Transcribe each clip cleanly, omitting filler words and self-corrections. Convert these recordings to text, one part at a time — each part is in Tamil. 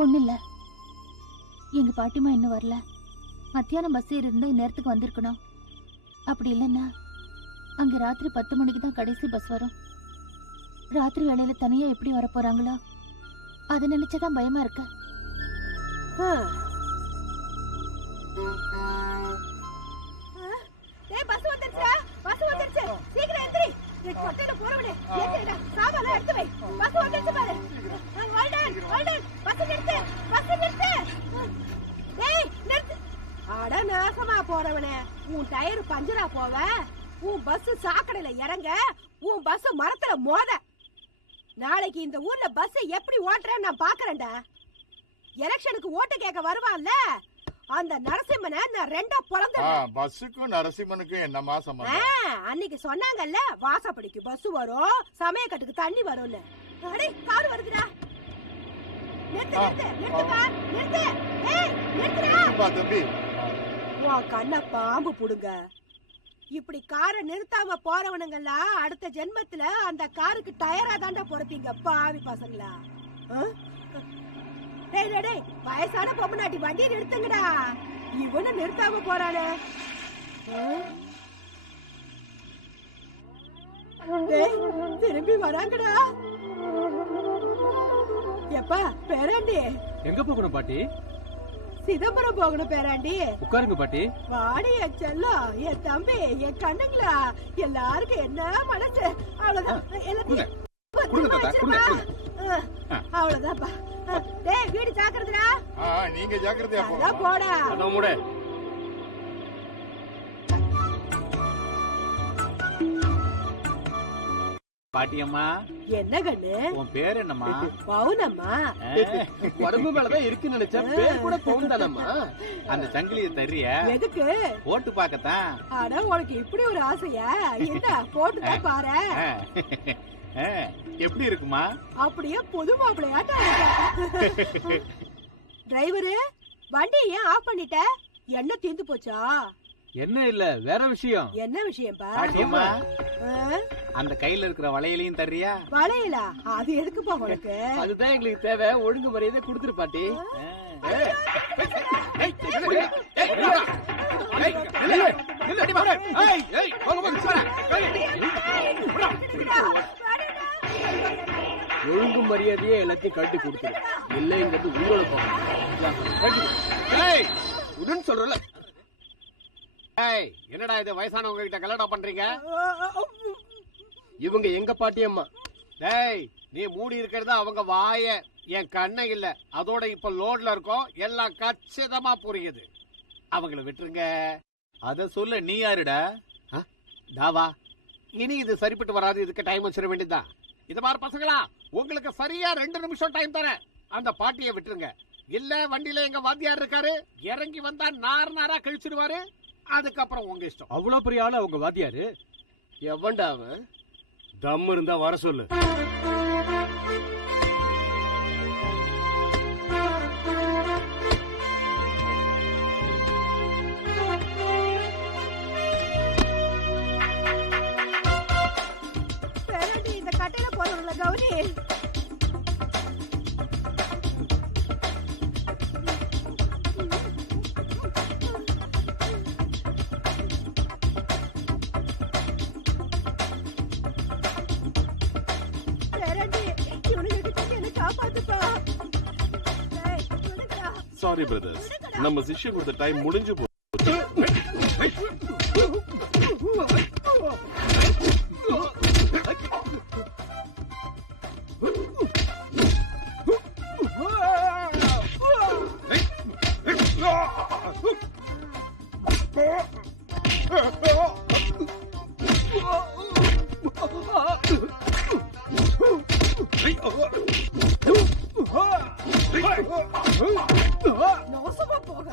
ஒண்ணு இல்ல, எங்க பாட்டிமா இன்னும் வரல. மத்தியானம் பஸ் ஏறி இருந்தா இந்நேரத்துக்கு வந்திருக்கணும். அப்படி இல்லைன்னா அங்க ராத்திரி 10 மணிக்கு தான் கடைசி பஸ் வரும். ராத்திரி வேளையில தனியா எப்படி வர போறாங்களோ அதை நினைச்சதான் பயமா இருக்கு. பஸ் வந்துருச்சா? பஸ் வந்துருச்சு, சீக்கிரம் எந்திரி. கொட்டையில போறவனே ஏத்திடா, சாமான் எடுத்து வை. பஸ் வந்துருச்சு பாரு. வால்டன், வால்டன், பஸ் நிறுத்து, பஸ் நிறுத்து. டேய் நிறுத்து. அட நாசமா போறவனே, உன் டயர் பஞ்சரா போவ, உன் பஸ் சாக்கடையில இறங்க, உன் பஸ் மரத்துல மோத. நாளைக்கு இந்த ஊர்ல பஸ் எப்படி ஓட்டுறேன்னு நான் பாக்குறேன்டா. எலெக்ஷனுக்கு ஓட்டு கேட்க வருவான்ல அந்த நரசிம்மனை நான் ரெண்டா பொளந்துறேன். பஸ்ஸுக்கும் நரசிம்மனுக்கும் என்னமா சம்பந்தம்? அன்னைக்கு சொன்னாங்கல்ல, வாசப்படிக்கு பஸ் வரும், சமயக்கட்டுக்கு தண்ணி வரும்னு. அடே கார் வருதுடா. நிறுத்து நிறுத்து நிறுத்துப்பா, நிறுத்து. ஏய் நிறுத்துடா தம்பி. உன் கண்ண பாம்பு புடுங்க. இப்படி காரை நிறுத்தாம போறவனுங்கெல்லாம் அடுத்த ஜென்மத்துல அந்த காருக்கு டயரா தாண்டா பொறுப்பீங்க பாவி பசங்களா. வயசான பொம்மநாட்டி வண்டியை நிறுத்துங்கடா. இவனு நிறுத்தாம போறானே. திரும்பி வராங்கடா. எப்பா பேராண்டி எங்க போகணும் பாட்டி? சிதம்பரம் போகணும் பேராண்டி. உட்காருங்க பாட்டி. வாடி என் செல்லம், என் தம்பி, என் கண்ணுங்களா, எல்லாருக்கும் என்ன மனசு. அவ்வளவுதான் எல்லாத்தையும் அவ்வளவுதான்ப்பா. டேய் வீடு ஜாக்கிரதைடா. நீங்க ஜாக்கிரதையா போடா. பாட்டியம்மா என்ன கண்ணு? உன் பேர் என்னம்மா? பவுனம்மா. உடம்பு மேலதான் இருக்குன்னு நினைச்சேன், பேர் கூட பவுன்தானம்மா. அந்த சங்கிலியை தர்றியா? எதுக்கு? போட்டு பாக்கத்தான். அட உனக்கு இப்படி ஒரு ஆசையா? என்ன போட்டுதான் பாரு. எப்படி இருக்குமா? அப்படியே புது மாப்பிள்ளையாட்டா இருக்கு. டிரைவரு வண்டி ஏன் ஆஃப் பண்ணிட்ட? என்ன தீந்து போச்சா? என்ன இல்ல, வேற விஷயம். என்ன விஷயம்பா? பாட்டியம்மா அந்த கையில இருக்கிற வளையலையும் தர்றியா? வளையலா? அது எதுக்குப்பா உனக்கு? அதுதான் எங்களுக்கு தேவை. ஒழுங்கு மரியாதை கொடுத்துரு பாட்டி. ஒழுங்கு மரியாதையே எல்லாத்தையும் கட்டி கொடுத்துரு. இல்லைங்கிறது உங்களோட போகணும் சொல்றல. என்னடா இது, வயசானவங்க கிட்ட கல்யாணம் பண்றீங்க? இவங்க எங்க பாட்டியம்மா. டேய் நீ மூடி இருக்கிறதா அவங்க வாய, என் கண்ணை இல்ல. அதோட இப்ப லோட்ல இருக்கோம், எல்லாம் கச்சிதமா புரியுது. அவங்கள விட்டுருங்க. அத சொல்ல நீ யாருடா? தாவா, இனி இது சரிப்பட்டு வராது. இதுக்கு டைம் வச்சிட வேண்டியதுதான். இது மாதிரி பசங்களா, உங்களுக்கு சரியா 2 நிமிஷம் டைம் தரேன். அந்த பாட்டியை விட்டுருங்க. இல்ல வண்டியில எங்க வாத்தியார் இருக்காரு, இறங்கி வந்தா நார் நாரா கழிச்சிடுவாரு. அதுக்கப்புறம் உங்க இஷ்டம். அவ்வளவு பெரிய ஆளு அவங்க வாத்தியாரு? எவன்டா அவன்? தம் இருந்தா வர சொல்லு. பேராண்டி இந்த கட்டையில போறவங்கள கவுனி. சாரி பிரதர்ஸ், நம்ம சிஷ்யன் கொடுத்த டைம் முடிஞ்சு போச்சு. நோசமா போக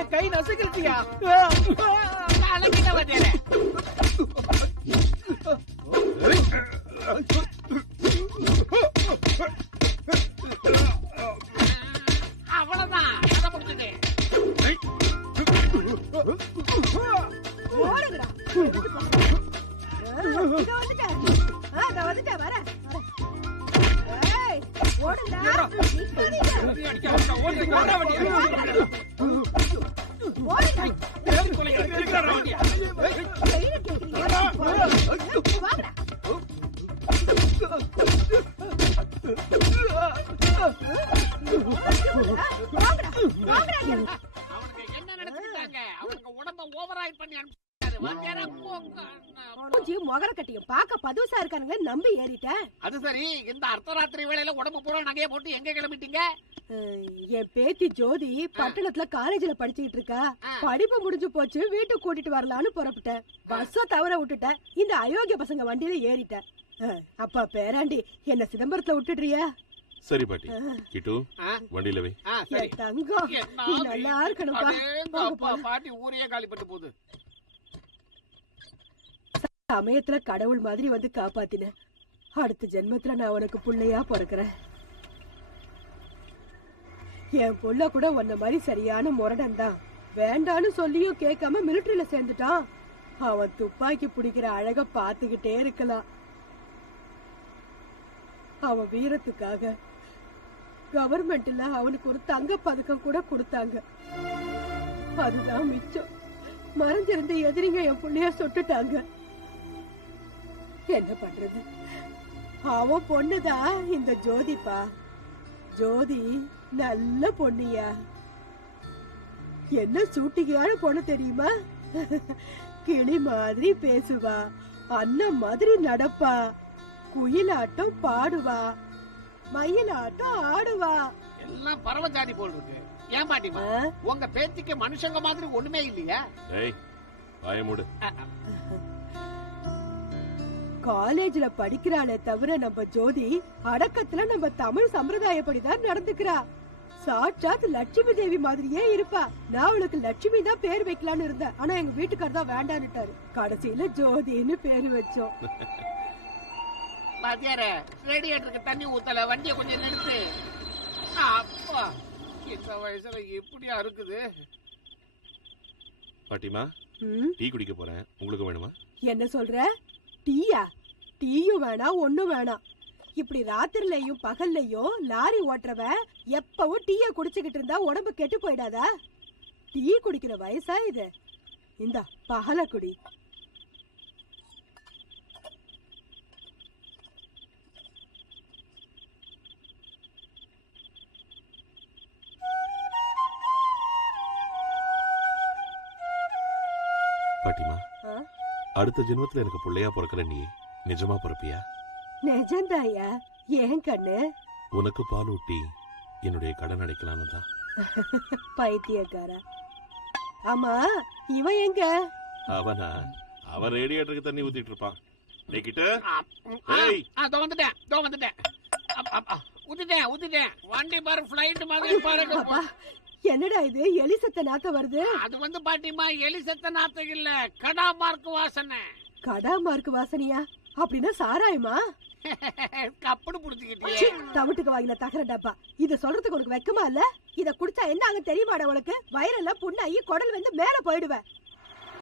என் கை நசுக்கிருச்சியா? அழகிட்ட வாத்தியாரே. அவ்வளவுதான், கதை முடிஞ்சது. ஓடுங்கடா. இதோ வந்துட்டேன். இதோ வந்துட்டேன், வரேன். ஏய், ஓடுங்கடா. நிக்காதீங்க. ஓடுங்க. கையில கேக்குறீங்க. வாங்கடா. வாங்கடா. வாங்கடா இங்க. அவனுக்கு என்ன நடந்துட்டாங்க? அவனுக்கு உடம்ப ஓவராய்ட் பண்ணி அனுப்பிட்டாரு. வாத்தியாரே போங்க. மூஞ்சி முகர கட்டியும் பார்க்க பதுசா இருக்கானுங்க நம்பி ஏறிட்டேன். அது சரி, இந்த அர்த்தராத்திரி வேளையில உடம்பு பூரா நகைய போட்டு எங்க கிளம்பிட்டீங்க? என் பேத்தி ஜோதி பட்டணத்துல காலேஜ்ல படிச்சுக்கிட்டு இருக்கா. படிப்பு முடிஞ்சு போச்சு, வீட்டுக்கு கூட்டிட்டு வரலான்னு புறப்பட்டேன். பஸ்ஸ தவற விட்டுட்டேன். இந்த அயோக்கிய பசங்க வண்டியில ஏறிட்டேன். அப்பா பேராண்டி, என்ன சிதம்பரத்துல விட்டுடுறியா? சரி பாட்டி. கிட்டு வண்டியில வை. சரி. என் தங்கம், நீ நல்லா இருக்கணும்பா. அடேங்கப்பா, பாட்டி ஊரையே காலிப்பட்டு போகுது. சமயத்துல கடவுள் மாதிரி வந்து காப்பாத்தின. அடுத்த ஜென்மத்துல நான் உனக்கு புள்ளையா பிறக்கிறேன். என் புள்ள கூட உன்ன மாதிரி சரியான முரடன் தான். வேண்டான்னு சொல்லியும் கேட்காம மிலிட்டரியில சேர்ந்துட்டான். அவன் துப்பாக்கி பிடிக்கிற அழக பாத்துக்கிட்டே இருக்கலாம். அவன் வீரத்துக்காக கவர்மெண்ட்ல அவனுக்கு ஒரு தங்க பதக்கம் கூட கொடுத்தாங்க. அதுதான் மிச்சம். மறைஞ்சிருந்த எதிரிங்க என் புள்ளைய சுட்டுட்டாங்க. என்ன பண்றது? அவன் பொண்ணுதான் இந்த ஜோதிப்பா. ஜோதி நல்ல பொண்ணியா. என்ன சூட்டிகையான பொண்ணு தெரியுமா? கிளி மாதிரி பேசுவா, அண்ணன் மாதிரி நடப்பா, குயிலாட்டம் பாடுவா, மயிலாட்டம் ஆடுவா. எல்லாம் பரவஜாதி போல் இருக்கு. ஏன் பாட்டிமா, உங்க பேத்திக்கு மனுஷங்க மாதிரி ஒண்ணுமே இல்லையா? ஏய், வாய மூடு. காலேஜ்ல படிக்கிறாளே தவிர நம்ம ஜோதி அடக்கத்துல நம்ம தமிழ் சம்பிரதாயப்படிதான் நடந்துக்கிறா. சாட்சாத் லட்சுமி தேவி மாதிரியே இருப்பா. நான் அவளுக்கு லட்சுமி தான் பேர் வைக்கலான்னு இருந்தேன். ஆனா எங்க வீட்டுக்காரர் தான் வேண்டான்னுட்டாரு. கடைசியில ஜோதின்னு பேரு வச்சோம். பாத்தியாரே, ரேடியேட்டருக்கு தண்ணி ஊத்தல, வண்டியை கொஞ்சம் நிறுத்து. அப்பா, இந்த வயசுல எப்படியா இருக்குது? பாட்டிமா, டீ குடிக்க போறேன். உங்களுக்கு வேணுமா? என்ன சொல்ற? டீயா? டீயும் வேணாம், ஒண்ணும் வேணாம். இப்படி ராத்திரிலையும் பகல்லையும் லாரி ஓட்டுறவன் எப்பவும் டீய குடிச்சுக்கிட்டு இருந்தா உடம்பு கெட்டு போயிடாதா? டீ குடிக்கிற வயசா இது? இந்தா பகல குடி. பாட்டிமா, அடுத்த ஜென்மத்துல எனக்கு பிள்ளையா பிறக்கிற நீ நிஜமா பிறப்பியா? நிஜந்தாயா? ஏன் கண்ணு? உனக்கு பால் ஊட்டி என்னுடைய கடன் அடைக்கலான்னு தான். பைத்தியக்காரா. ஆமா, இவன் எங்க? அவனா? அவன் ரேடியேட்டருக்கு தண்ணி ஊத்திட்டு இருப்பான். ஊத்திட்டேன். வண்டி பாரு, பிளைட் மாதிரி பாருங்க. என்னடா இது, எலி சத்த நாத்தம் வருது? அது வந்து பாட்டிமா, எலி சத்த நாத்தம் இல்ல, கடா மார்க் வாசனை. கடா மார்க் வாசனையா? அப்படின்னா சாராயமா? கப்படு புடிச்சுக்கிட்டே. தவிட்டுக்கு வாங்கின தகர டப்பா. இத சொல்றதுக்கு உனக்கு வெக்கமா இல்ல? இத குடிச்சா என்ன ஆகும் தெரியுமாடா உனக்கு? வயிறெல்லாம் புண்ணாயி குடல் வந்து மேல போயிடுவேன்.